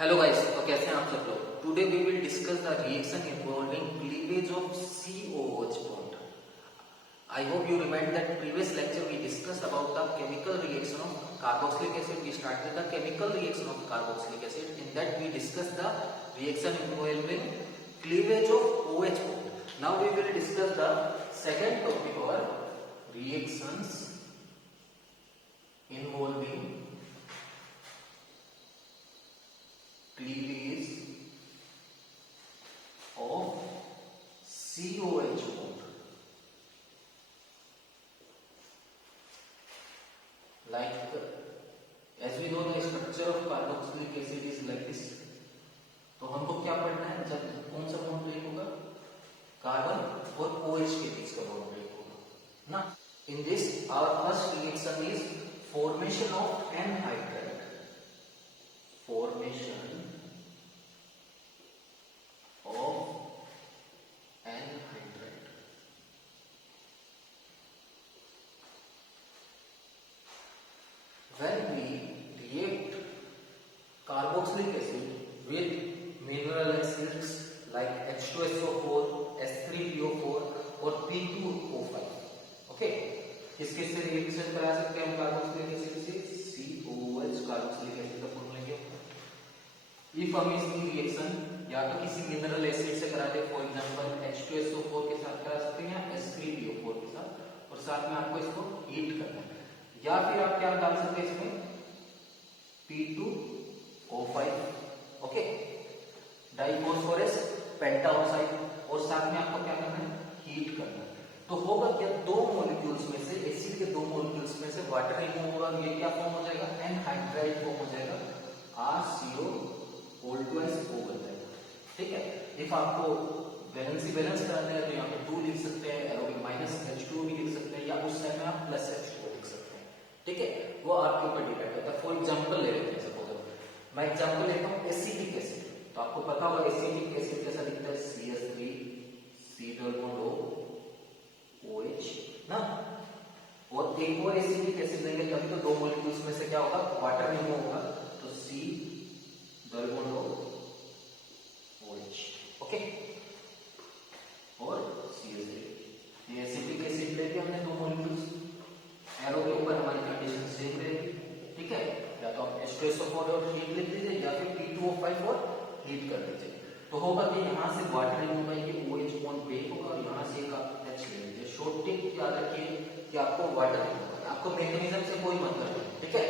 Hello guys, तो कैसे हैं आप सब लोग। Today we will discuss the reaction involving cleavage of COOH bond. I hope you remember that previous lecture we discussed about the chemical reaction of carboxylic acid. We started the chemical reaction of carboxylic acid. In that we discussed the reaction involving cleavage of OH bond. Now we will discuss the second topic or reactions involving cleavage of COH bond. Like as we know the structure of carboxylic acid is like this. तो हमको क्या पढ़ना है, जब कौन सा bond break होगा, carbon और OH के बीच का बॉन्ड ब्रेक होगा ना। In this our first reaction is formation of anhydride. Formation of anhydride. When we react carboxylic acid with mineral acids like H2SO4, H3PO4 और P2O5, okay, किसके से रिएक्शन करा सकते हैं हम कार्बोक्सिलिक एसिड से? COOH कार्बोक्सिलिक एसिड का formula क्या होता है? इफ हम इसकी रिएक्शन या तो किसी मिनरल एसिड से कराते, फॉर एग्जांपल H2SO4 के साथ करा सकते हैं या H3PO4 के साथ, और साथ में आपको इसको हीट करना है, या फिर आप क्या डाल सकते हैं इसमें P2O5, ओके, डाइफॉस्फोरस पेंटाऑक्साइड, और साथ में आपको क्या करना है, हीट करना है. तो होगा क्या, दो मॉलिक्यूल्स में से, एसिड के दो मॉलिक्यूल्स में से वाटर रिमूव होगा, ये क्या फॉर्म हो जाएगा, एनहाइड्राइड फॉर्म हो जाएगा, RCO O बन जाएगा. ठीक है. इफ आपको बैलेंस कराना है तो यहाँ पे 2 लिख सकते हैं, -H2 भी लिख सकते हैं, या उस टाइम में आप +H2 लिख सकते हैं. ठीक है, वो आपके ऊपर डिपेंड करता है. फॉर एग्जांपल ले लेते हैं, सपोज मैं एग्जांपल लेता हूँ एसिटिक एसिड. तो आपको पता होगा एसिटिक एसिड कैसा दिखता है, CH3 C double bond OH ना. और एक और एसिटिक एसिड लेंगे तभी तो दो मॉलिक्यूल्स में से क्या होगा, वाटर रिमूव होगा, तो C double bond OH, okay, और CH3. ये एसिटिक एसिड लेके हमने दो मॉलिक्यूल्स, एरो के ऊपर हमारी कंडीशन सेम रहेगी. ठीक है, या तो आप H2SO4 और हीट लिख दीजिए, या फिर P2O5 और हीट कर दीजिए. तो होगा कि यहाँ से वाटर रिमूव होगा, ये OH बॉन्ड ब्रेक होगा, और यहाँ से एक आप H ले लीजिए. शॉर्ट टिप याद रखिए कि आपको वाटर रिमूव होगा, आपको मैकेनिज्म से कोई मतलब नहीं. ठीक है,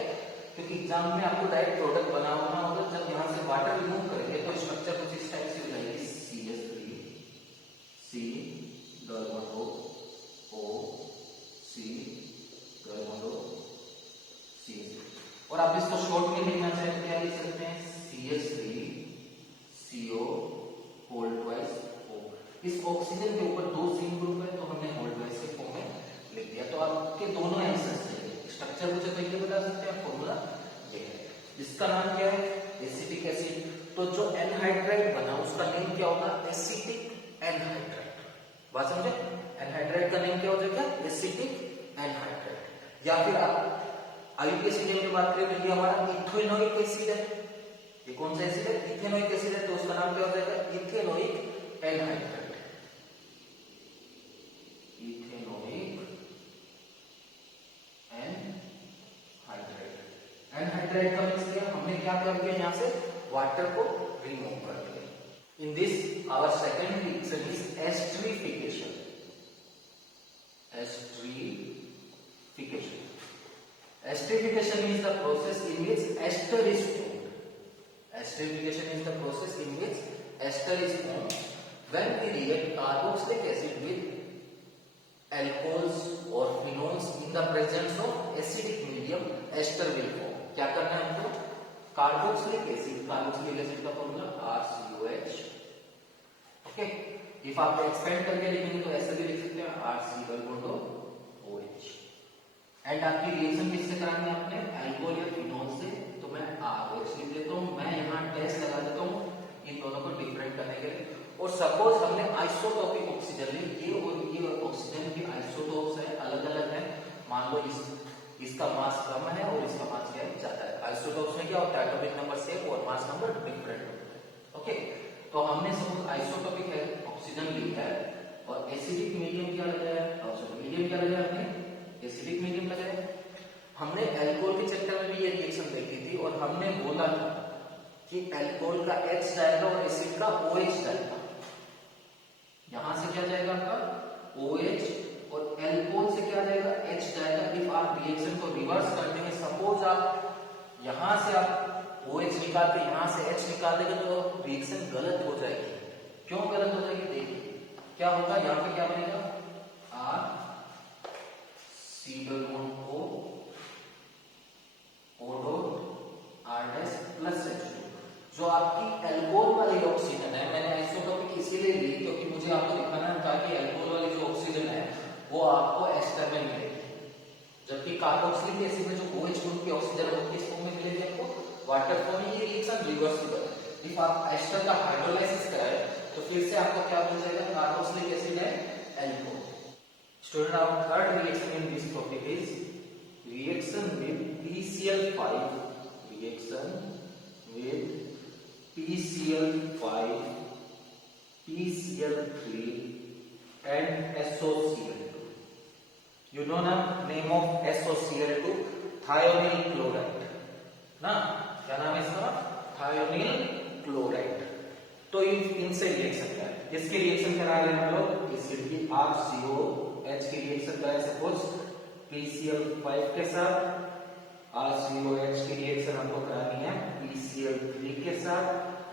क्योंकि एग्जाम में आपको डायरेक्ट प्रोडक्ट बनाना होगा. जब यहाँ से वाटर रिमूव करेंगे तो स्ट्रक्चर कुछ इस टाइप से हो जाएगी, CH3 C double bond O C double bond CH3. और आप इसको शॉर्ट में लिखना चाहें तो क्या लिख सकते हैं, CH3 CO whole twice O. इस ऑक्सीजन के ऊपर दो सिंग ग्रुप है, तो हमने होल ट्वाइस के फॉर्म में लिख दिया. तो आपके दोनों आंसर सही है. स्ट्रक्चर मुझे तो ये बता सकते हैं, फॉर्मूला ये है. इसका नाम क्या है, एसिटिक एसिड. तो जो एनहाइड्राइड बना उसका नेम क्या होगा, एसिटिक एनहाइड्राइड. बात समझे, एनहाइड्राइड का नेम क्या हो जाएगा, एसिटिक एनहाइड्राइड. या फिर आप आयुक एसिड की बात करें तो ये हमारा इथेनोइक एसिड है. ये कौन सा एसिड है, इथेनोइक एसिड है, तो उसका नाम क्या हो जाएगा, इथेनोइक एनहाइड्राइड. इथेनोइक एनहाइड्राइड का मींस क्या, हमने क्या कर दिया, यहाँ से वाटर को रिमूव कर दिया. In this our second reaction is esterification. Esterification. Esterification is the process in which ester is formed. Esterification is the process in which ester is formed when we react carboxylic acid with alcohols or phenols in the presence of acidic medium. Ester will form. क्या करना है हमको, carboxylic acid का formula RCOH. Okay, if आप expand करके लिखेंगे तो ऐसा भी लिख सकते हैं RC double bond OH. And आपकी रिएक्शन किससे करानी है, आपने अल्कोहल या फिनोल से. तो मैं RH लिख देता हूँ, मैं यहाँ टेस्ट लगा देता हूँ इन दोनों को डिफरेंट करने के लिए. और सपोज हमने आइसोटोपिक ऑक्सीजन ली, ये और ये ऑक्सीजन के आइसोटोप्स है, अलग अलग है. मान लो इसका मास कम है और इसका मास क्या है, ज्यादा है. आइसोटोप्स में क्या होता है, एटॉमिक नंबर सेम और mass number different. Acidic medium क्या लगाया, मीडियम क्या लगाया हमने, एसिडिक मीडियम लगाया। हमने अल्कोहल के चक्कर में भी ये रिएक्शन देखी थी और हमने बोला था कि अल्कोहल का H जाएगा और एसिड का OH जाएगा। यहां से क्या जाएगा आपका OH और अल्कोहल से क्या जाएगा H जाएगा। इफ आप रिएक्शन को रिवर्स कर देंगे, सपोज आप यहां से आप OH निकाल के यहां से H निकाल देंगे तो रिएक्शन गलत हो जाएगी। क्यों गलत हो जाएगी, देखिए क्या होगा, यहाँ पे क्या बनेगा R C double bond O dot R dash plus H2। जो आपकी अल्कोहल वाली ऑक्सीजन है, मैंने आइसोटोपिक इसीलिए ली क्योंकि मुझे आपको दिखाना था कि अल्कोहल वाली जो ऑक्सीजन है वो आपको एस्टर में मिलेगी, जबकि कार्बोक्सिलिक एसिड में जो OH ग्रुप की ऑक्सीजन है वो किस फॉर्म में मिलेगी आपको, वाटर फॉर्म में। ये रिएक्शन रिवर्सिबल है। इफ आप एस्टर का हाइड्रोलाइसिस कराएं तो फिर से आपको क्या मिल जाएगा, कार्बोक्सिलिक एसिड है alcohol. Student, our third reaction in this topic is reaction with PCl5, reaction with PCl5, PCl3 and SOCl2. You know ना name of SOCl2, thionyl chloride ना, क्या नाम है इसका, thionyl chloride। तो इनसे रिएक्शन क्या है, इसकी रिएक्शन करा रहे हैं हम लोग, एसिड की RCOH की रिएक्शन करा है, सपोज PCl5 के साथ RCOH की रिएक्शन हमको करानी है PCl3 के साथ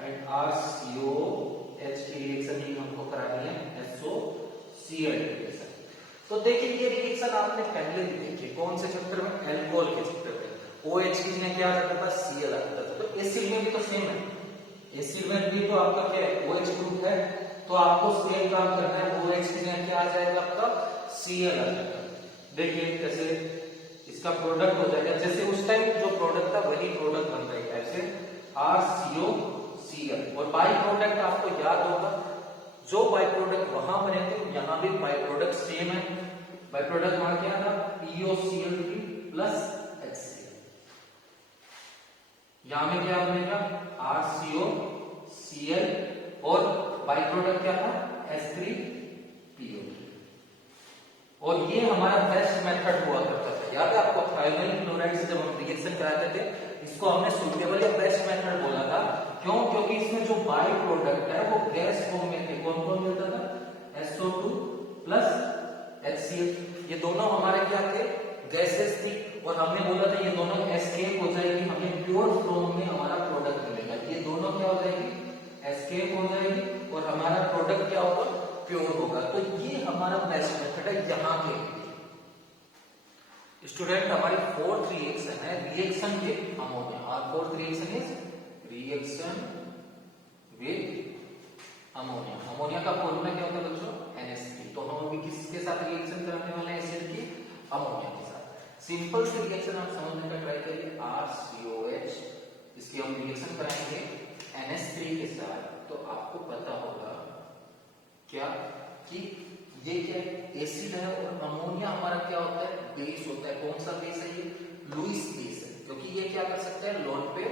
एंड RCOH की रिएक्शन ही हमको करानी है SOCl2 के साथ। तो देखिए ये रिएक्शन आपने पहले भी देखी, कौन से चैप्टर में, अल्कोहल के चैप्टर में। OH की जगह क्या आता था, Cl आता था। तो एसिड में भी तो सेम है, एसिड में भी तो आपका क्या है, OH ग्रुप है, तो आपको सेम काम करना है। OH की जगह क्या आ जाएगा आपका, Cl आ जाएगा। देखिए कैसे इसका प्रोडक्ट हो जाएगा, जैसे उस टाइम जो प्रोडक्ट था वही प्रोडक्ट बन रहा है, ऐसे RCOCl। और बाई प्रोडक्ट आपको याद होगा, जो बाई प्रोडक्ट वहां बने थे यहां भी बाई प्रोडक्ट सेम है। बाई प्रोडक्ट वहां क्या था, POCl3 प्लस HCl। यहां में क्या बनेगा, RCOCl और बाई प्रोडक्ट क्या था, H3PO। और ये हमारा बेस्ट मेथड हुआ करता था, याद है आपको, थायोनिल क्लोराइड से जब हम रिएक्शन कराते थे इसको हमने सुटेबल या बेस्ट मेथड बोला था। क्यों, क्योंकि इसमें जो बाई प्रोडक्ट है वो गैस फॉर्म में थे। कौन कौन मिलता था, SO2 प्लस HCl। ये दोनों हमारे क्या थे, गैसेस थी, और हमने बोला था ये दोनों एस्केप हो जाएगी, हमें प्योर फॉर्म में हमारा प्रोडक्ट मिलेगा। ये दोनों क्या हो जाएगी, एस्केप हो जाएगी और हमारा प्रोडक्ट क्या होगा, प्योर होगा। तो ये हमारा बेस्ट मेथड है यहाँ के। स्टूडेंट, हमारी फोर्थ रिएक्शन है रिएक्शन विद अमोनिया। और fourth reaction is reaction with ammonia. Ammonia का फॉर्मूला क्या होता है बच्चों, NH3। तो हम अभी किसके साथ रिएक्शन कराने वाले हैं, एसिड की अमोनिया के साथ। सिंपल से रिएक्शन आप समझने का ट्राई करिए, RCOH, इसकी हम रिएक्शन कराएंगे NH3 के साथ। तो आपको पता होगा क्या कि ये क्या एसिड है और अमोनिया हमारा क्या होता है, बेस होता है। कौन सा बेस है, ये लुईस बेस है, क्योंकि ये क्या कर सकता है, लोन पे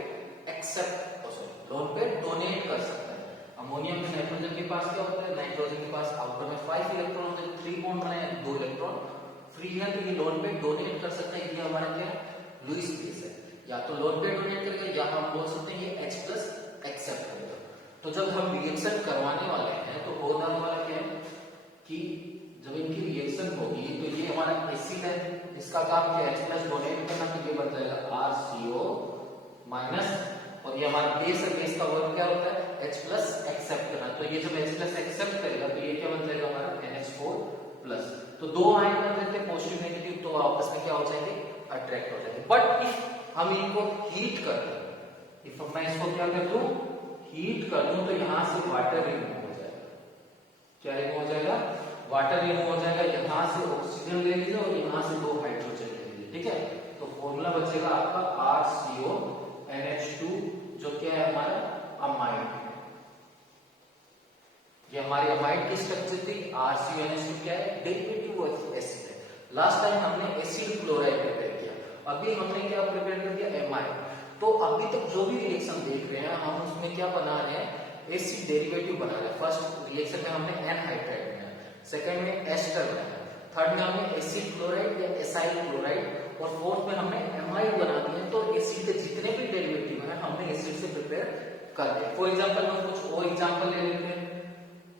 एक्सेप्ट, लोन पे डोनेट कर सकता है। अमोनिया में नाइट्रोजन के पास क्या होता है, नाइट्रोजन के पास आउटर में 5 इलेक्ट्रॉन होते हैं, 3 बॉन्ड बने हैं, 2 इलेक्ट्रॉन फ्री है, तो ये लोन पे डोनेट कर सकता है। ये हमारा क्या लुईस बेस है, या तो लोन पे डोनेट करेगा या हम बोल सकते हैं ये H प्लस एक्सेप्ट करेगा। तो जब हम रिएक्शन करवाने वाले हैं तो होने वाला क्या है कि जब इनकी रिएक्शन होगी तो ये हमारा एसिड है, इसका काम क्या है, H प्लस डोनेट करना, तो ये बन जाएगा RCO माइनस, और ये हमारा बेस है, बेस का वर्क क्या होता है, H प्लस एक्सेप्ट करना। तो ये जब H प्लस एक्सेप्ट करेगा तो ये क्या बन जाएगा हमारा NH4 प्लस। तो दो आयन बन जाते हैं पॉजिटिव नेगेटिव, तो आपस में क्या हो जाएंगे, अट्रैक्ट हो जाएंगे। बट इफ हम इनको हीट कर दें, इफ मैं इसको क्या कर दूं, हीट कर दूं, तो यहां से वाटर रिमूव हो जाएगा। क्या रिमूव हो जाएगा, वाटर रिमूव हो जाएगा। यहां से ऑक्सीजन ले लीजिए और यहां से 2 हाइड्रोजन ले लीजिए, ठीक है। तो फॉर्मूला बचेगा आपका RCONH2, जो क्या है हमारा अमाइड है। ये हमारी अमाइड की स्ट्रक्चर थी। RCONH2 क्या है, डेरिवेटिव ऑफ एसिड है। लास्ट टाइम हमने एसिड क्लोराइड प्रिपेयर किया, अभी हमने क्या प्रिपेयर कर दिया, एमाइड। तो अभी तक जो भी रिएक्शन देख रहे हैं हम, उसमें क्या बना रहे हैं, एसिड डेरिवेटिव बना रहे हैं। फर्स्ट रिएक्शन में हमने एनहाइड्राइड बनाया, सेकेंड में एस्टर बनाया, थर्ड में हमने एसिड क्लोराइड या एसाइल क्लोराइड, और फोर्थ में हमने एमाइड बना दिए। तो एसिड के जितने भी डेरिवेटिव हैं हमने एसिड से प्रिपेयर कर दिए। फॉर एग्जांपल हम कुछ और एग्जांपल ले लेते हैं।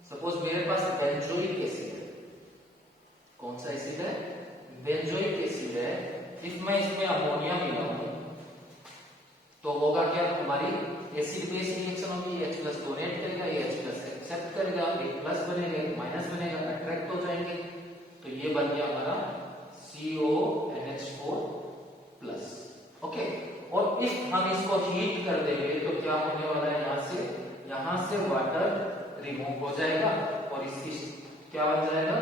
सपोज मेरे पास बेंजोइक एसिड है। कौन सा एसिड है? बेंजोइक एसिड है। इफ मैं इसमें अमोनिया मिलाऊं तो होगा क्या, हमारी एसिड बेस रिएक्शन होगी, H+ डोनेट करेगा, ये H+ एक्सेप्ट करेगा, एक प्लस बनेगा, एक माइनस बनेगा, अट्रैक्ट हो जाएंगे। तो ये बन गया हमारा CONH4+। ओके, और इफ हम इसको हीट कर देंगे तो क्या होने वाला है, यहां से वाटर रिमूव हो जाएगा और इसकी क्या बन जाएगा,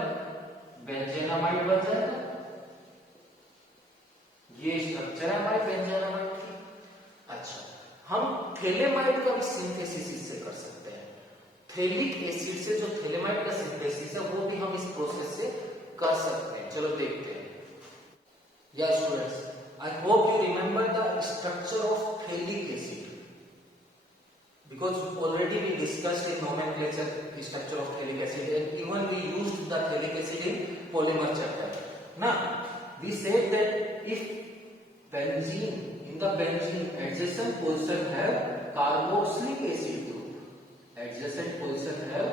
बेंजेनामाइड बन जाएगा। ये स्ट्रक्चर है हमारे बेंजेनामाइड की। अच्छा, हम थैलेमाइड का भी सिंथेसिस इससे कर सकते हैं। थैलिक एसिड से जो थैलेमाइड का सिंथेसिस है वो भी हम इस प्रोसेस से कर सकते हैं। चलो देखते हैं। या students, I hope you remember the structure of phthalic acid because already we discussed in nomenclature the structure of thalic acid and even we used the thalic acid in polymer chapter. Now we said that if benzene, in the benzene adjacent position have carboxylic acid group, adjacent position have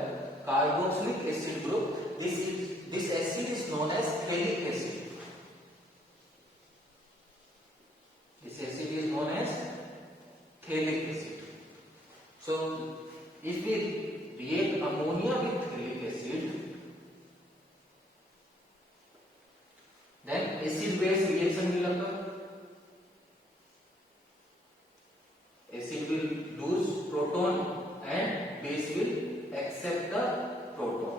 carboxylic acid group, this acid is known as thalic acid. This acid is known as thalic acid. So if we react ammonia with thalic acid, then acid base reaction will occur. Acid will lose proton and base will accept the proton.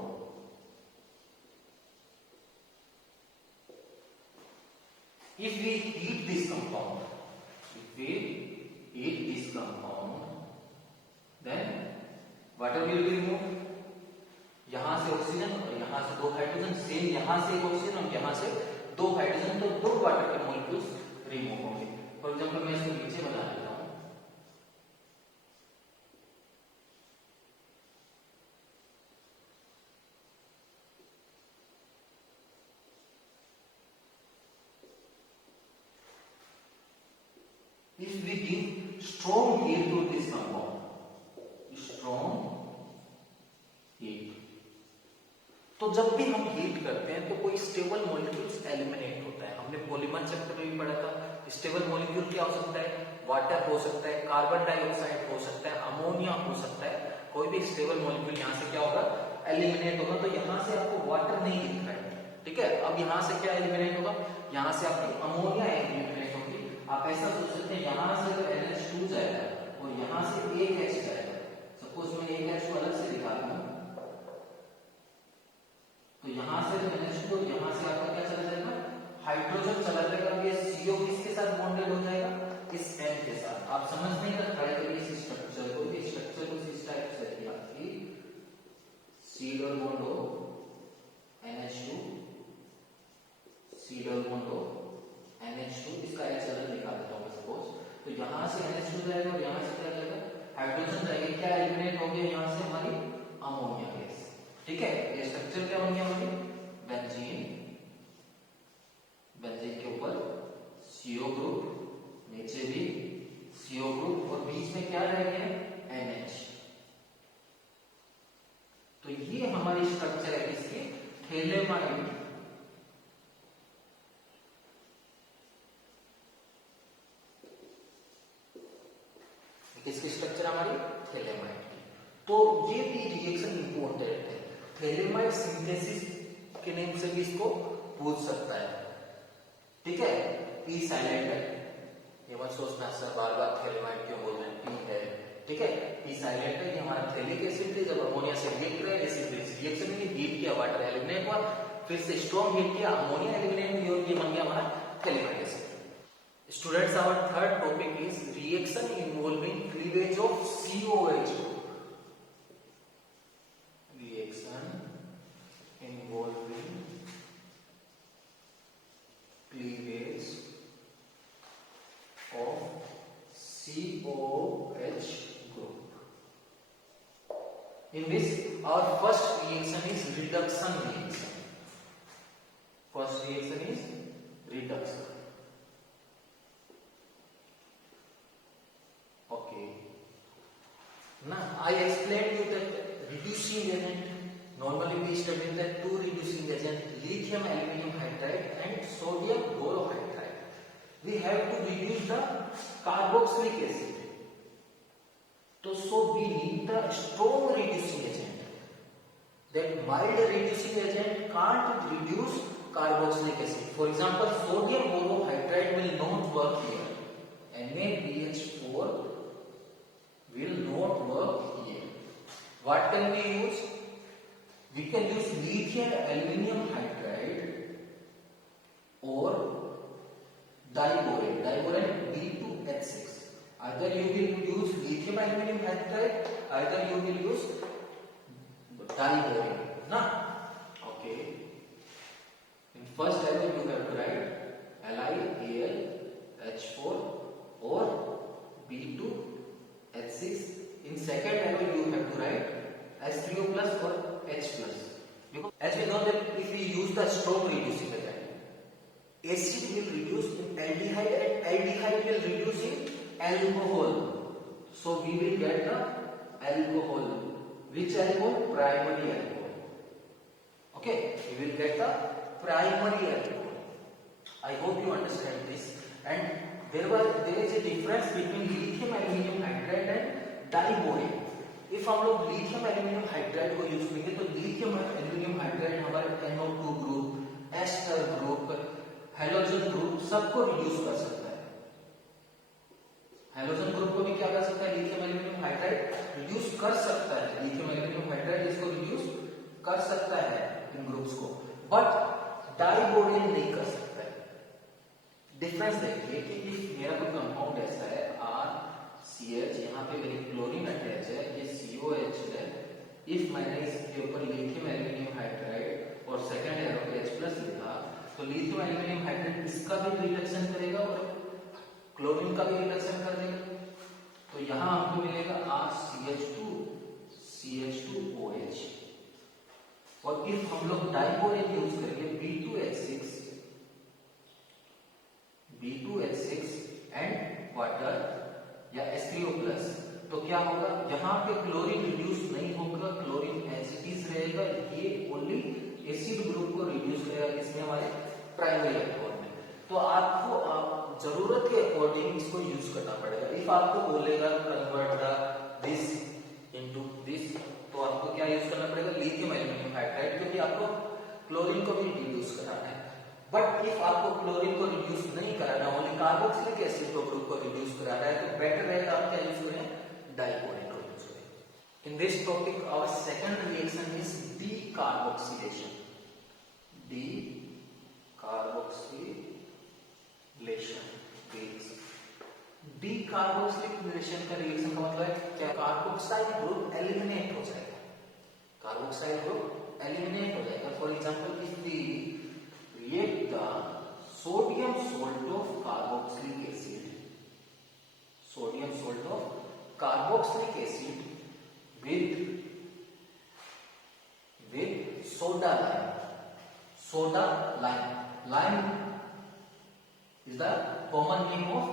If we heat this compound, then water will be removed. यहां से oxygen और यहां से 2 hydrogen, same यहां से एक oxygen और यहां से 2 हाइड्रोजन, तो 2 वाटर के मॉलिक्यूल्स रिमूव होंगे। फॉर एग्जांपल मैं इसको नीचे बना लेता हूं। If we give strong heat to this compound, strong heat, तो जब भी हम हीट करते हैं तो कोई स्टेबल मॉलिक्यूल्स एलिमिनेट होता है। हमने पॉलीमर चैप्टर में भी पढ़ा था। स्टेबल मॉलिक्यूल क्या हो सकता है, वाटर हो सकता है, कार्बन डाइऑक्साइड हो सकता है, अमोनिया हो सकता है। कोई भी स्टेबल मॉलिक्यूल यहां से क्या होगा, एलिमिनेट होगा। तो यहां से आपको वाटर नहीं दिख रहा है, ठीक है। अब यहां से क्या एलिमिनेट होगा, यहां से आपकी अमोनिया एलिमिनेट होगी। आप ऐसा सोच सकते हैं, यहां से अगर NH2 जाएगा और यहां से एक H जाएगा, सपोज मैं एक H को अलग से दिखा दूं, तो यहां से NH2, यहां से आपका क्या चला जाएगा, हाइड्रोजन चला जाएगा। ये CO किसके साथ बॉन्डेड हो जाएगा, इस N के साथ। आप समझने का ट्राई करिए इस स्ट्रक्चर को। इस स्ट्रक्चर को इस टाइप से दिया कि C डबल बॉन्ड हो NH2, C डबल बॉन्ड हो NH2, इसका H अलग लिखा देता हूं सपोज। तो यहां से NH2 जाएगा और यहां से क्या जाएगा, हाइड्रोजन जाएगा। क्या एलिमिनेट हो गया यहां से, हमारी अमोनिया गैस, ठीक है। ये स्ट्रक्चर क्या बन गया हमारी, बेंजीन। बेंजीन के ऊपर CO ग्रुप, नीचे भी CO ग्रुप, और बीच में क्या रह गया, NH। तो ये हमारी स्ट्रक्चर है किसकी, थैलेमाइड। किसकी स्ट्रक्चर हमारी, थैलेमाइड की। तो ये भी रिएक्शन इंपॉर्टेंट है। थैलेमाइड सिंथेसिस के नेम से भी इसको पूछ सकता है, ठीक है। पी साइलेंट है, ये मत सोचना सर बार बार थैलेमाइड क्यों बोल रहे हैं, पी है, ठीक है। पी साइलेंट है, ये हमारा थैलिक एसिड है। जब अमोनिया से रिएक्ट करे, एसिड बेस रिएक्शन में हीट किया, वाटर एलिमिनेट हुआ, फिर से स्ट्रॉन्ग हीट किया, अमोनिया एलिमिनेट हुई और ये बन गया हमारा phthalimide acid. Students, our third topic is reaction involving cleavage of COH group. Reaction involving cleavage of COH group. In this, our first reaction is reduction reaction. First reaction is reduction. Okay. Now I explained you that reducing agent. Normally we studied that two reducing agent, lithium aluminum hydride and sodium borohydride. We have to reduce the carboxylic acid. So we need the strong reducing agent. That mild reducing agent can't reduce carboxylic acid. For example, sodium borohydride will not work here. NaBH4 will not work here. What can we use? We can use lithium aluminum hydride or diborane. Diborane B2H6. Either you will use lithium aluminum hydride, either you will use diborane. Na? Okay. In first arrow you have to write LiAlH4 or B2H6. In second arrow you have to write H3O plus or H plus. Because as we know that if we use the strong reducing agent, acid will reduce in aldehyde and aldehyde will reduce in alcohol. So we will get the alcohol. Which alcohol? Primary alcohol. Okay, we will get the primary alcohol. I hope you understand this. And there is a difference between lithium aluminum hydride and diborane. If हम लोग lithium aluminum hydride को use करेंगे तो lithium aluminum hydride हमारे NO2 group, ester group, halogen group सबको reduce कर सकता है. हेलोजन ग्रुप को भी क्या कर सकता है? लिथियम एल्यूमिनियम हाइड्राइड रिड्यूस कर सकता है. लिथियम एल्यूमिनियम हाइड्राइड इसको रिड्यूस कर सकता है इन ग्रुप्स को, बट डाइबोरेन नहीं कर सकता है. डिफरेंस देखिए कि इफ मेरा कोई कंपाउंड ऐसा है RCH, यहाँ पे मेरी क्लोरीन अटैच है, ये COH है. इफ मैंने इसके ऊपर लिथियम एल्यूमिनियम हाइड्राइड और सेकंड एरो पे H+ लिखा तो लिथियम एल्यूमिनियम हाइड्राइड इसका भी रिडक्शन करेगा और क्लोरीन का भी रिडक्शन कर देगा. तो यहाँ आपको मिलेगा RCH2 CH2OH. और इफ हम लोग डाइबोरेन यूज करेंगे B2H6 एंड वाटर या H3O+, तो क्या होगा? यहाँ पे क्लोरीन रिड्यूस नहीं होगा, क्लोरीन एज इट इज रहेगा. ये ओनली एसिड ग्रुप को रिड्यूस करेगा किसमें? हमारे प्राइमरी अल्कोहल में. तो आपको जरूरत के अकॉर्डिंग इसको यूज करना पड़ेगा. इफ आपको बोलेगा कन्वर्ट दिस इनटू दिस, तो आपको क्या यूज करना पड़ेगा? लिथियम एल्यूमिनियम हाइड्राइड, क्योंकि आपको क्लोरीन को भी रिड्यूस कराना है. बट इफ आपको क्लोरीन को रिड्यूस नहीं कराना, ओनली कार्बोक्सिलिक एसिड ग्रुप को रिड्यूस कराना है, तो बेटर रहेगा आप क्या यूज करें? डाइबोरेन को यूज करें. In this topic our second reaction is decarboxylation. Decarboxylation का रिएक्शन का मतलब है क्या? कार्बोक्साइल ग्रुप एलिमिनेट हो जाएगा. कार्बोक्साइल ग्रुप एलिमिनेट हो जाएगा. For example, if we react the sodium salt of carboxylic acid, sodium salt of carboxylic acid with soda lime. Lime is the common name of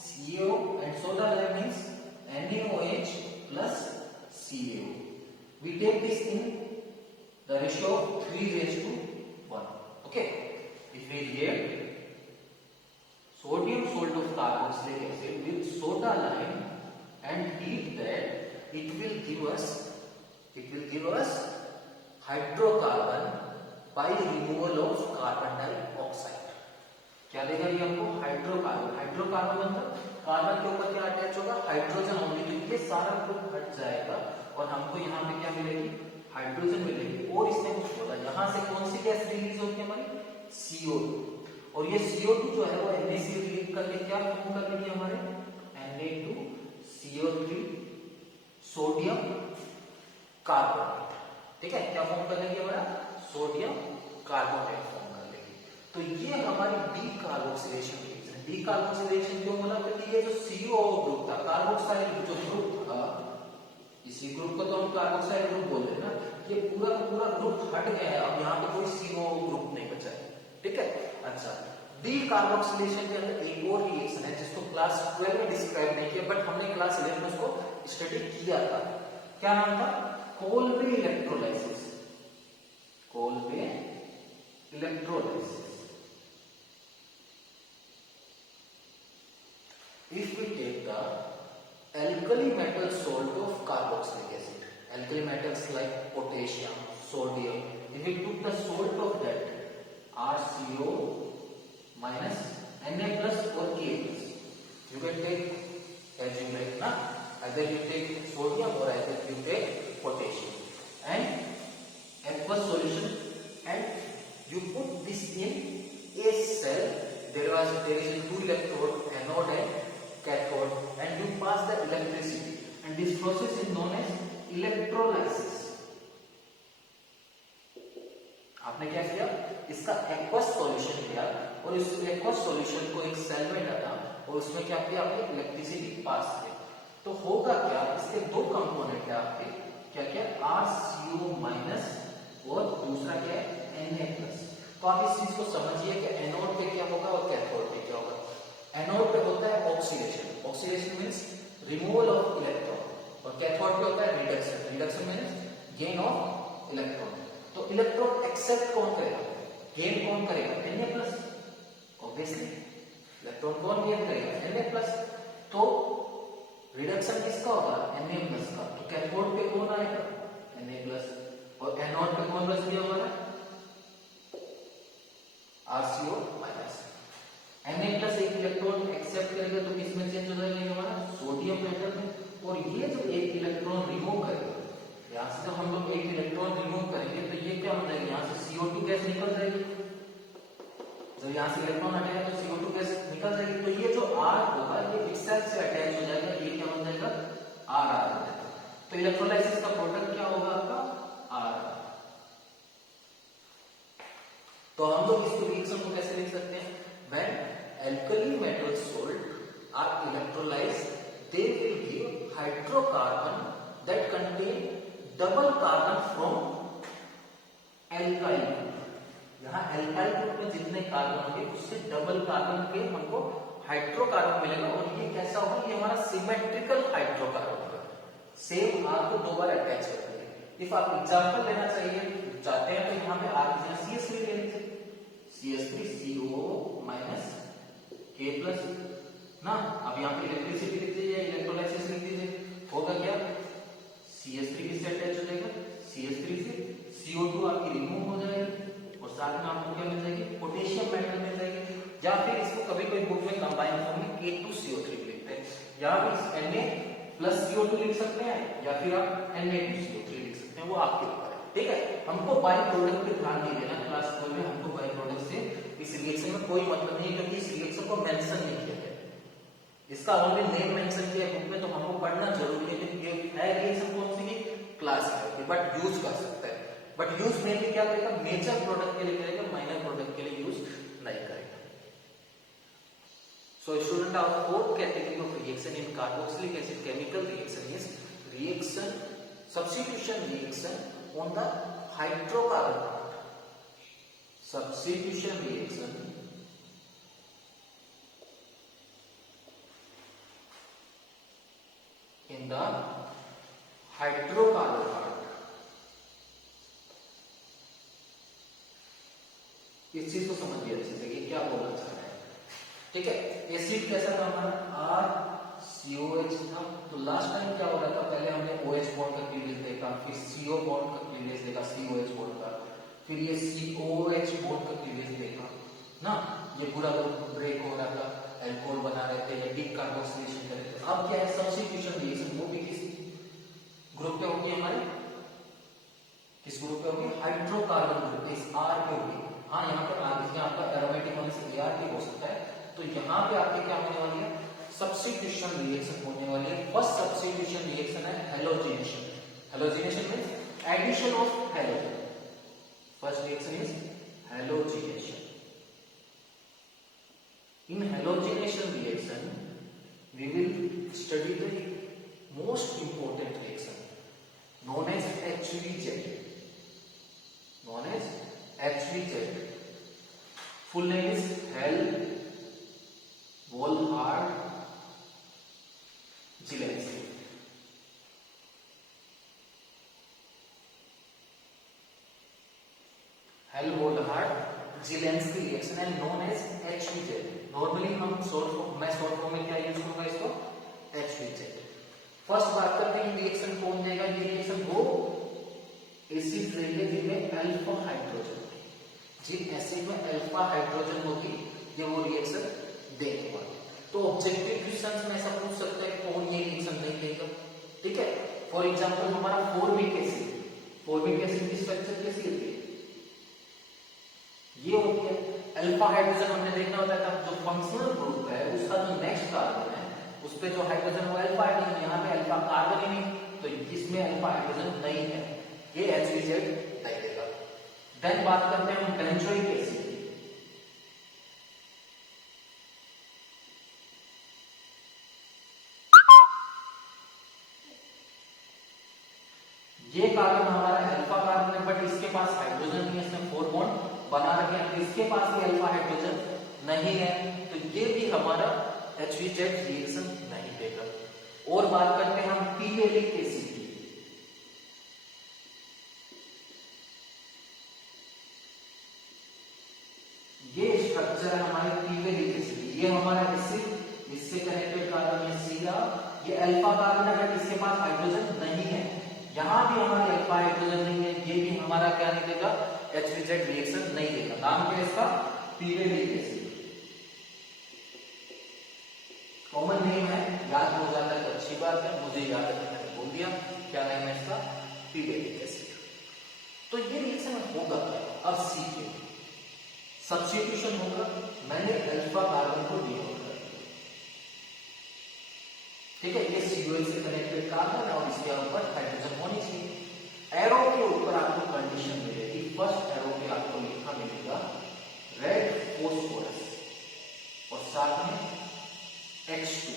CO, and soda lime means NaOH plus CaO. We take this in the ratio of 3:1. Okay. If we react sodium salt of carboxylic acid with soda lime and heat that, it will give us hydrocarbon by removal of carbon dioxide. क्या देगा ये आपको? Hydrocarbon. Hydrocarbon मतलब carbon के ऊपर क्या attach होगा? Hydrogen only. तो ये सारा ग्रुप हट जाएगा और हमको यहाँ पे क्या मिलेगी? हाइड्रोजन मिलेगी. और इसमें कुछ होगा, यहाँ से कौन सी गैस रिलीज होगी? हमारी CO2. और ये CO2 जो है वो Na से रिलीज करके क्या फॉर्म कर लेगी? हमारे Na2CO3 सोडियम कार्बोनेट. ठीक है, क्या फॉर्म कर लेगी? हमारा सोडियम कार्बोनेट फॉर्म कर लेगी. तो ये हमारी डीकार्बोक्सिलेशन रिएक्शन. डीकार्बोक्सिलेशन क्यों बोला? क्योंकि ये जो CO ग्रुप था, कार्बोक्साइल जो ग्रुप था, इसी ग्रुप को तो हम कार्बोक्साइल ग्रुप ये पूरा का पूरा ग्रुप हट गया है, अब यहाँ पे कोई CO ग्रुप नहीं बचा है, ठीक है। अच्छा, डी कार्बोक्सिलेशन के अंदर एक और रिएक्शन है जिसको क्लास 12 में डिस्क्राइब नहीं किया, बट हमने क्लास 11 में उसको स्टडी किया था। क्या नाम था? Kolbe electrolysis. Kolbe electrolysis. If we take the alkali metal salt of carboxylic acid, alkali metals like potassium, sodium, if we took the salt of that RCO minus Na plus or K plus, you can take as you like, na? Either you take sodium or either you take potassium and aqueous solution, and you put this in a cell. There is two electrode, anode and cathode, and you pass the electricity, and this process is known as electrolysis. आपने क्या किया? इसका aqueous solution लिया और इस aqueous solution को एक cell में डाला और उसमें क्या किया? आपने इलेक्ट्रिसिटी पास की। तो होगा क्या? इसके दो कंपोनेंट है आपके, क्या क्या? RCO माइनस और दूसरा क्या है? Na plus. तो आप इस चीज को समझिए कि एनोड पे क्या होगा और कैथोड पे क्या होगा। एनोड पे होता है oxidation, oxidation means removal of electron, और कैथोड पे होता है reduction, reduction means gain of electron. तो इलेक्ट्रॉन एक्सेप्ट कौन करेगा? गेन कौन करेगा? Na plus. ऑब्वियसली इलेक्ट्रॉन कौन गेन करेगा? Na plus. तो रिडक्शन किसका होगा? Na प्लस का। तो कैथोड पे कौन आएगा? Na plus. और एनोड पे कौन बच गया हमारा? RCO minus. Na प्लस एक इलेक्ट्रॉन एक्सेप्ट करेगा तो किसमें चेंज हो जाएगा? हमारा सोडियम मेटल में। और ये जो एक इलेक्ट्रॉन रिमूव करेगा, यहाँ से जब हम लोग एक इलेक्ट्रॉन रिमूव करेंगे तो ये क्या हो जाएगा? यहाँ से CO2 गैस निकल जाएगी। जब यहाँ से इलेक्ट्रॉन हटेगा तो CO2 गैस निकल जाएगी। तो ये जो R होगा ये इक्सेल से अटैच हो जाएगा, ये क्या हो जाएगा? RR हो जाएगा। तो इलेक्ट्रोलाइसिस का प्रोडक्ट क्या होगा आपका? RR। तो हम लोग इस रिएक्शन को कैसे लिख सकते हैं? When alkali metal salt are electrolyzed, they will give hydrocarbon that contain double carbon from alkyl group. यहाँ alkyl ग्रुप में जितने कार्बन होंगे उससे डबल कार्बन के हमको हाइड्रोकार्बन मिलेगा, और ये कैसा होगा? ये हमारा सिमेट्रिकल हाइड्रोकार्बन होगा, सेम R को दो बार अटैच करते हैं। इफ आप एग्जांपल लेना चाहिए चाहते हैं तो यहाँ पे R की जगह CH3 ले लीजिए, CH3CO माइनस K प्लस ना। अब यहाँ पे इलेक्ट्रिसिटी लिख दीजिए, इलेक्ट्रोलाइसिस लिख दीजिए। होगा क्या? CH3 किससे अटैच हो जाएगा? CH3 से। CO2 आपकी रिमूव हो जाएगी और साथ में आपको क्या मिल जाएगी? पोटेशियम मेटल मिल जाएगी। या फिर इसको कभी कोई बुक में कंबाइन फॉर्म में K2CO3 लिखते हैं, यहाँ पे Na प्लस CO2 लिख सकते हैं या फिर आप Na2CO3 लिख सकते हैं, वो आपके ऊपर है, ठीक है। हमको बाई प्रोडक्ट पे ध्यान नहीं देना क्लास 12 में, हमको बाई प्रोडक्ट से इस रिएक्शन में कोई मतलब नहीं, क्योंकि इस रिएक्शन को मेंशन नहीं किया है, इसका ओनली नेम मेंशन किया है बुक में, तो हमको पढ़ना जरूरी है कि ये है रिएक्शन कौन सी की? क्लास की, बट यूज कर सकता है। बट यूज मेनली क्या करेगा? मेजर प्रोडक्ट के लिए करेगा, माइनर प्रोडक्ट के लिए यूज नहीं करेगा। So student, our fourth category of reaction in carboxylic acid chemical reaction is reaction, substitution reaction on the hydrocarbon part. Substitution reaction in the hydrocarbon part. इस चीज को समझिए अच्छे से कि क्या बोलना चाह रहे हैं, ठीक है। एसिड कैसा था हमारा? RCOH था। तो लास्ट टाइम क्या हो रहा था? पहले हमने OH बॉन्ड का क्लीवेज देखा, फिर CO बॉन्ड का क्लीवेज देखा, COH बॉन्ड का, फिर ये COH बॉन्ड का क्लीवेज देखा ना। ये पूरा ब्रेक हो रहा था, अल्कोहल बना रहे थे या डीकार्बोक्सिलेशन कर रहे थे। अब क्या है? सब्स्टिट्यूशन रिएक्शन, वो भी किस ग्रुप पे होगी? हमारे किस ग्रुप पे होगी? हाइड्रोकार्बन ग्रुप, इस R पे होगी। हाँ, यहाँ पे आपका एरोमेटिक होने से AR भी हो सकता है। तो यहाँ पे आपके क्या होने वाली है? सब्स्टिट्यूशन रिएक्शन होने वाली है। फर्स्ट सब्स्टिट्यूशन रिएक्शन है halogenation. Halogenation means addition of halogen. First reaction is halogenation. In halogenation reaction, we will study the most important reaction known as HVZ. Zielinski reaction and known as HVZ. Normally हम मैं short form में क्या use करूंगा इसको, HVZ. First बात करते हैं reaction कौन देगा. ये रिएक्शन वो एसिड रहेंगे जिनमें अल्फा हाइड्रोजन होगी. जिन एसिड में अल्फा हाइड्रोजन होगी ये वो रिएक्शन देगा. तो ऑब्जेक्टिव क्वेश्चंस में ऐसा पूछ सकता है कौन ये रिएक्शन नहीं देगा. ठीक है, फॉर एग्जांपल हमारा फॉर्मिक एसिड की स्ट्रक्चर कैसी होती है, ये होती है अल्फा हाइड्रोजन. हमने देखा होता था जो फंक्शनल ग्रुप है उसका जो नेक्स्ट कार्बन है उस पे जो हाइड्रोजन वो अल्फा हाइड्रोजन, यहाँ पे अल्फा कार्बन ही नहीं, तो इसमें अल्फा हाइड्रोजन नहीं है, ये HVZ नहीं देगा. देन बात करते हैं हम बेंजोइक एसिड की. ये कार्बन हमारा अल्फा कार्बन है बट इसके पास हाइड्रोजन नहीं है, इसमें 4 बॉन्ड बना रखे हैं, इसके पास भी अल्फा हाइड्रोजन नहीं है, तो ये भी हमारा HVZ रिएक्शन नहीं देगा. और बात करते हैं हम पीवेलिक एसिड की. ये स्ट्रक्चर है हमारे पीवेलिक एसिड. ये हमारा एसिड, इससे कनेक्टेड कार्बन है सीधा, ये अल्फा कार्बन है बट इसके पास हाइड्रोजन नहीं है, यहां भी हमारे अल्फा हाइड्रोजन नहीं है, ये भी हमारा क्या नहीं देगा, HVZ रिएक्शन नहीं देगा. नाम क्या है इसका, पीवेलिक एसिड. कॉमन नेम है, याद हो जाता है तो अच्छी बात है, मुझे याद है तो मैंने बोल दिया. क्या नाम है इसका, पीवेलिक एसिड. तो ये रिएक्शन होगा क्या, अब सीखिए. सब्स्टिट्यूशन होगा, मैंने अल्फा कार्बन को डिनोट कर दिया. ठीक है, ये COL से कनेक्टेड कार्बन है और इसके ऊपर हाइड्रोजन होनी चाहिए. एरो के ऊपर आपको कंडीशन मिलेगी. फर्स्ट एरो पे आपको लिखा मिलेगा रेड फोस्फोरस और साथ में X2.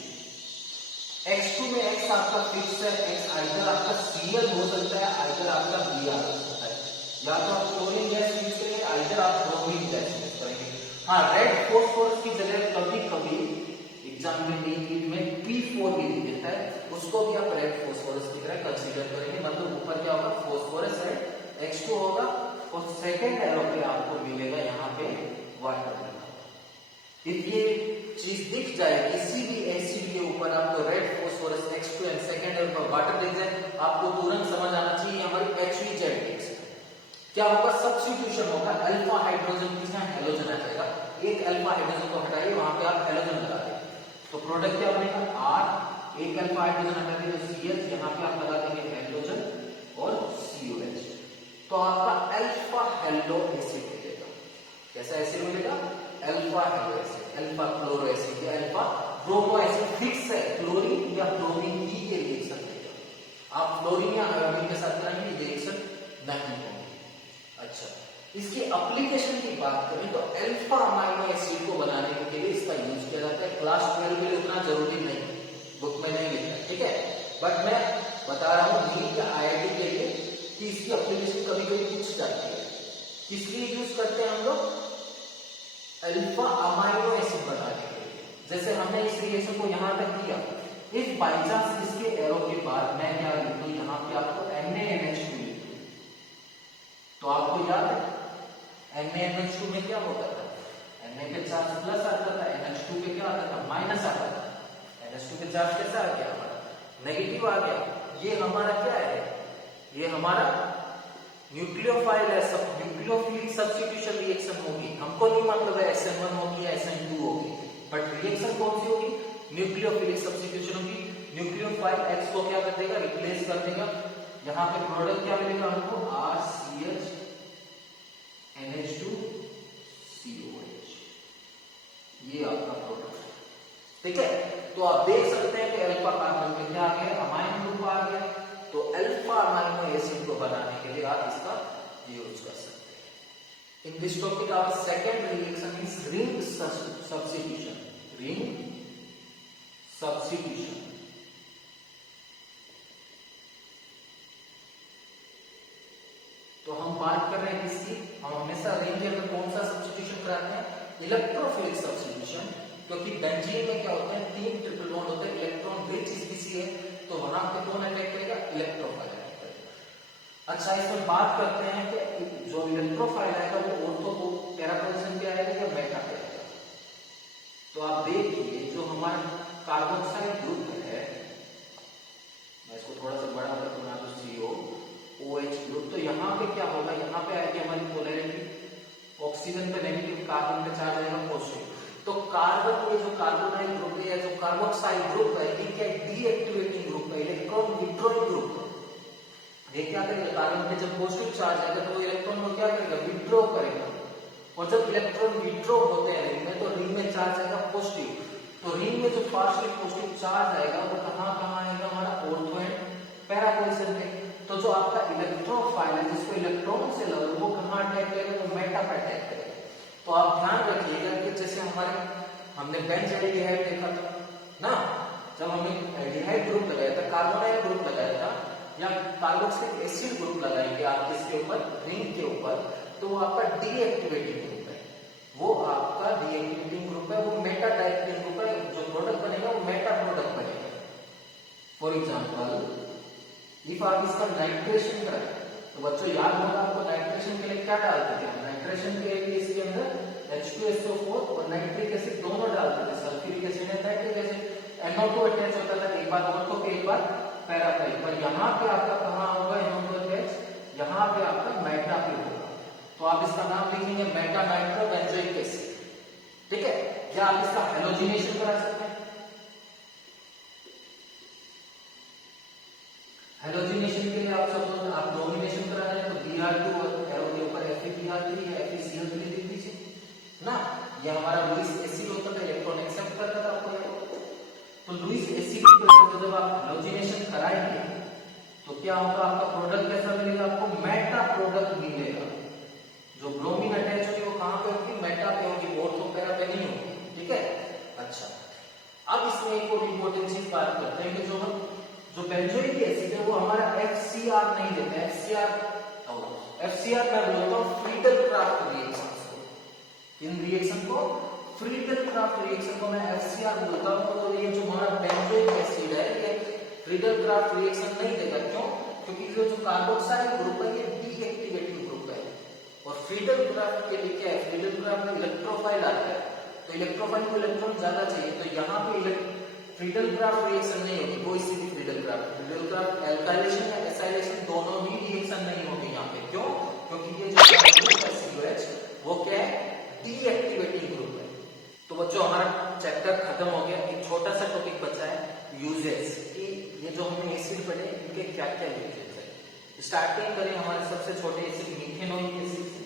X2 में X आपका फिक्स है, X आइदर आपका Cl हो सकता है, आइदर आपका Br हो सकता है, या तो आप क्लोरीन गैस यूज करेंगे, आइदर आप ब्रोमीन गैस यूज करेंगे. हाँ, रेड फोस्फोरस की जगह कभी कभी एग्जाम में P4 भी लिख देता है, उसको भी आप रेड फोस्फोरस की तरह कंसीडर करेंगे. मतलब ऊपर क्या होगा, फोस्फोरस रेड, X2 होगा और सेकेंड एरो पे आपको मिलेगा यहाँ पे वाटर. इफ ये चीज दिख जाए किसी भी एसिड के ऊपर आपको red phosphorus X2 and second arrow पर वाटर दिख जाए, आपको तुरंत समझ आना चाहिए हमारी HVZ रिएक्शन. क्या होगा, सब्स्टिट्यूशन होगा. अल्फा हाइड्रोजन की जगह हेलोजन आ जाएगा. एक अल्फा हाइड्रोजन को हटाइए, वहां पे आप हेलोजन लगा देंगे तो प्रोडक्ट क्या बनेगा, R. एक अल्फा हाइड्रोजन हटा देंगे तो CH, यहाँ पे आप लगा देंगे हेलोजन और COH, तो आपका अल्फा हेलो एसिड मिलेगा. कैसा एसिड मिलेगा, alpha hello acid, alpha chloro acid या अल्फा ब्रोमो एसिड. फिक्स है, क्लोरीन या ब्रोमीन की ये रिएक्शन देगा. आप फ्लोरीन या आयोडीन के साथ करेंगे ये रिएक्शन नहीं होगी. अच्छा, इसकी एप्लीकेशन की बात करें तो अल्फा अमाइनो एसिड को बनाने के लिए इसका यूज किया जाता है. क्लास 12 के लिए उतना जरूरी नहीं, बुक में नहीं लिखा है, ठीक है, बट मैं बता रहा हूँ नीट या IIT के लिए कि इसकी एप्लीकेशन कभी कभी पूछ जाती है. किस लिए यूज करते हैं हम लोग, अल्फा अमाइनो एसिड बनाने के लिए. जैसे हमने इस रिएक्शन को यहां तक किया, इफ बाय चांस इसके एरो के बाद मैं क्या लिखूं, यहां पे आपको NaNH2 लिखूं, तो आपको याद है NaNH2 में क्या होता था, Na पे चार्ज प्लस आता था, NH2 पे क्या आता था, माइनस आता था. NH2 पे चार्ज कैसा आ गया, हमारा नेगेटिव आ गया. ये हमारा क्या है, ये हमारा न्यूक्लियोफाइल है, सब न्यूक्लियोफिलिक सब्स्टिट्यूशन रिएक्शन होगी. हमको नहीं मतलब है SN1 होगी या SN2 होगी, बट रिएक्शन कौन सी होगी, न्यूक्लियोफिलिक सब्स्टिट्यूशन होगी. न्यूक्लियोफाइल X को क्या कर देगा, रिप्लेस कर देगा. यहाँ पे प्रोडक्ट क्या मिलेगा हमको, RCH NH2 COH, ये आपका प्रोडक्ट. ठीक है, तो आप देख सकते हैं कि अल्फा कार्बन पे क्या आ गया, अमाइन ग्रुप आ गया. तो अल्फा अमाइनो एसिड को बनाने के लिए आप इसका यूज कर सकते हैं. In this topic our second reaction is ring substitution. Ring substitution. तो हम बात कर रहे हैं किसकी, हम हमेशा रिंग के अंदर कौन सा सब्स्टिट्यूशन कराते हैं, इलेक्ट्रोफिलिक सब्स्टिट्यूशन. क्योंकि बेंजीन में क्या होता है, 3 ट्रिपल बॉन्ड होते हैं, इलेक्ट्रॉन रिच स्पीशीज है, तो वहां पे कौन अटैक करेगा, इलेक्ट्रोफाइल अटैक करेगा. अच्छा, इसमें बात करते हैं कि जो इलेक्ट्रोफाइल आएगा वो ऑर्थो को पैरा पोजीशन पे आएगा या मेटा पे आएगा। तो आप देखिए जो हमारा कार्बोक्साइल ग्रुप है, मैं इसको थोड़ा सा बड़ा कर दूंगा तो CO OH ग्रुप, तो यहाँ पे क्या होगा, यहाँ पे आएगी हमारी पोलैरिटी, ऑक्सीजन पे नेगेटिव, कार्बन पे चार्ज आएगा पॉजिटिव। तो कार्बन में जो कार्बोनाइल ग्रुप है या जो कार्बोक्साइल ग्रुप है, ये क्या डीएक्टिवेटिंग ग्रुप है, इलेक्ट्रॉन विड्रॉइंग ग्रुप है। ये क्या करेगा, कार्बन पे जब पॉजिटिव चार्ज आएगा तो वो इलेक्ट्रॉन को क्या करेगा, विड्रॉ करेगा, और जब इलेक्ट्रॉन विड्रॉ होते हैं रिंग में तो रिंग में चार्ज आएगा पॉजिटिव। तो रिंग में जो पार्शियली पॉजिटिव चार्ज आएगा वो कहाँ आएगा, हमारा ऑर्थो एंड पैरा पोजीशन पे। तो जो आपका इलेक्ट्रोफाइल है जिसको इलेक्ट्रॉन से लव वो कहाँ अटैक करेगा, वो मेटा पे अटैक करेगा। तो आप ध्यान रखिएगा कि जैसे हमने बेंजोएल्डिहाइड देखा था ना, जब हमने एल्डिहाइड ग्रुप लगाया था, कार्बोनाइल ग्रुप लगाया था या कार्बोक्सिलिक एसिड ग्रुप लगाएंगे आप इसके ऊपर, रिंग के ऊपर, तो वो आपका डीएक्टिवेटिंग ग्रुप है, वो आपका डीएक्टिवेटिंग ग्रुप है, वो मेटा डायरेक्टिंग ग्रुप है। जो प्रोडक्ट बनेगा वो मेटा प्रोडक्ट बनेगा। फॉर एग्जांपल इफ आप इसका नाइट्रेशन करें तो बच्चों याद होगा आपको नाइट्रेशन के लिए क्या डालते थे, नाइट्रेशन के लिए इसके अंदर H2SO4 और नाइट्रिक एसिड दोनों डालते थे, sulphuric acid and nitric acid, NO2 attach होता था एक बार ऑर्थो पे एक बार पैरा पे। पर यहाँ पे आपका कहाँ होगा NO2 अटैच, यहाँ पे आपका मेटा पे होगा। तो आप इसका नाम लिखेंगे मेटा नाइट्रो बेंजोइक एसिड, ठीक है। या आप इसका हेलोजिनेशन करा सकते हैं। हेलोजिनेशन के लिए आप सपोज आप डोमिनेशन करा रहे हैं तो Br2 और एरो के ऊपर FeBr3 या FeCl3 लिख दीजिए ना। ये हमारा लुईस एसिड होता था, इलेक्ट्रॉन एक्सेप्ट करता था आपको। तो लुईस एसिड को जब आप हेलोजिनेशन कराएंगे तो क्या होगा, आपका प्रोडक्ट कैसा मिलेगा, आपको मेटा प्रोडक्ट मिलेगा। जो ब्रोमीन अटैच होगी वो कहां पे होगी, मेटा पे होगी, ऑर्थो पैरा पे नहीं होगी, ठीक है। अच्छा, अब इसमें एक और इंपॉर्टेंट चीज बात करते हैं कि जो बेंजोइक एसिड है वो हमारा FCR नहीं देता है। FCR मैं बोलता हूं फ्रीडल क्राफ्ट रिएक्शन को। इन रिएक्शन को फ्रीडल क्राफ्ट रिएक्शन को मैं FCR बोलता हूं। तो ये जो हमारा बेंजोइक एसिड है ये फ्रीडल क्राफ्ट रिएक्शन नहीं देगा। क्यों? क्योंकि जो कार्बोक्साइल ग्रुप है ये डीएक्टिवेटिंग ग्रुप है, और फ्रीडल क्राफ्ट के लिए क्या है, फ्रीडल क्राफ्ट में इलेक्ट्रोफाइल आता है, तो इलेक्ट्रोफाइल को इलेक्ट्रॉन ज्यादा चाहिए, तो यहाँ पे फ्रीडल क्राफ्ट रिएक्शन नहीं होगी, कोई सी भी फ्रीडल क्राफ्ट एल्काइलेशन या एसाइलेशन दोनों भी रिएक्शन नहीं होगी यहाँ पे। क्यों? क्योंकि ये जो ग्रुप है COH वो क्या है, डीएक्टिवेटिंग ग्रुप है। तो बच्चों हमारा चैप्टर खत्म हो गया। एक छोटा सा टॉपिक बचा है यूजेस, कि ये जो हमने एसिड पढ़े इनके क्या क्या यूजेस है। स्टार्टिंग करें हमारे सबसे छोटे एसिड मीथेनोइक एसिड से,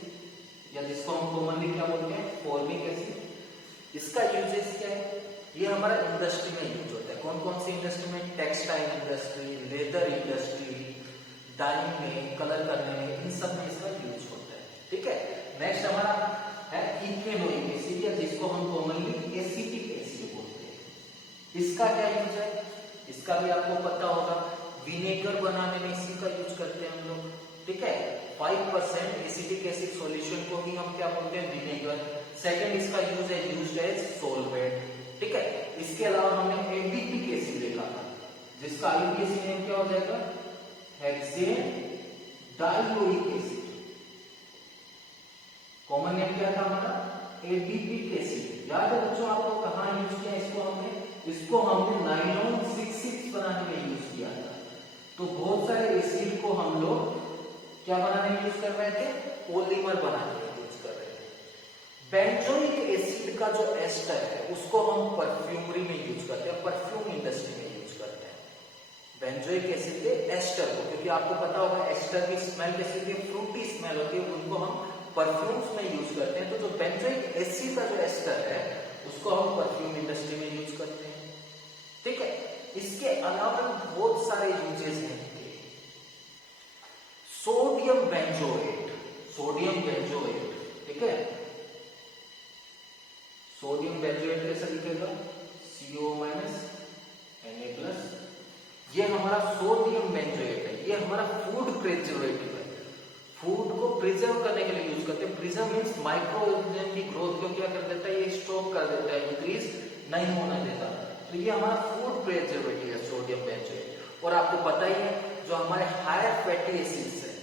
या जिसको हम कॉमनली क्या बोलते हैं, फॉर्मिक एसिड। इसका यूजेस क्या है, ये हमारा इंडस्ट्री में यूज होता है। कौन कौन सी इंडस्ट्री में, textile industry, leather industry, dyeing में, कलर करने में, इन सब में इसका यूज होता है, ठीक है। नेक्स्ट हमारा है इथेनोइक एसिड, या जिसको हम कॉमनली एसिटिक एसिड बोलते हैं। इसका क्या यूज है, इसका भी आपको पता होगा, विनेगर बनाने में इसी का यूज करते हैं हम लोग, ठीक है। 5% एसिटिक एसिड सॉल्यूशन को ही हम क्या बोलते हैं, विनेगर। सेकंड इसका यूज है यूज्ड एज सॉल्वेंट, ठीक है। इसके अलावा हमने एडिपिक एसिड देखा था, जिसका आईयूपीएसी नेम क्या हो जाएगा, hexane dioic acid. Common name क्या था हमारा, एडिपिक एसिड। याद है बच्चों आपको कहां यूज किया इसको हमने नाइलॉन 6 बनाने में यूज किया था। तो बहुत सारे एसिड को हम लोग क्या बनाने में यूज कर रहे थे, पॉलीमर बनाने में यूज कर रहे थे। बेंजोइक एसिड का जो एस्टर है उसको हम परफ्यूमरी में यूज करते हैं, परफ्यूम इंडस्ट्री में यूज करते हैं बेंजोइक एसिड के एस्टर को, क्योंकि आपको पता होगा एस्टर की स्मेल कैसी होती है, फ्रूटी स्मेल होती है, उनको हम परफ्यूम्स में यूज करते हैं। तो जो बेंजोइक एसिड का जो एस्टर है उसको हम परफ्यूम इंडस्ट्री में यूज करते हैं, ठीक है। इसके अलावा बहुत सारे यूजेस हैं इनके। सोडियम बेंजोएट, ठीक है। सोडियम बेंजोएट कैसे लिखेगा, CO- Na+। ये हमारा सोडियम बेंजोएट है, ये हमारा फूड प्रिजर्वेटिव है, फूड को प्रिजर्व करने के लिए यूज करते हैं। प्रिजर्व मींस माइक्रो ऑर्गेनिज्म की ग्रोथ को क्या कर देता है, ये स्टॉप कर देता है, इंक्रीज नहीं होने देता। तो ये हमारा फूड प्रिजर्वेटिव है सोडियम बेंजोएट। और आपको पता ही है जो हमारे हायर फैटी एसिड्स है,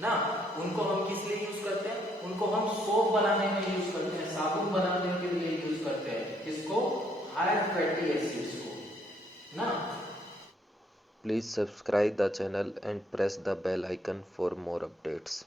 ना, उनको हम किस लिए यूज करते हैं? उनको हम सोप बनाने में यूज करते हैं, साबुन बनाने के लिए यूज करते हैं। किसको? हायर फैटी एसिड्स को ना। Please subscribe the channel and press the bell icon for more updates.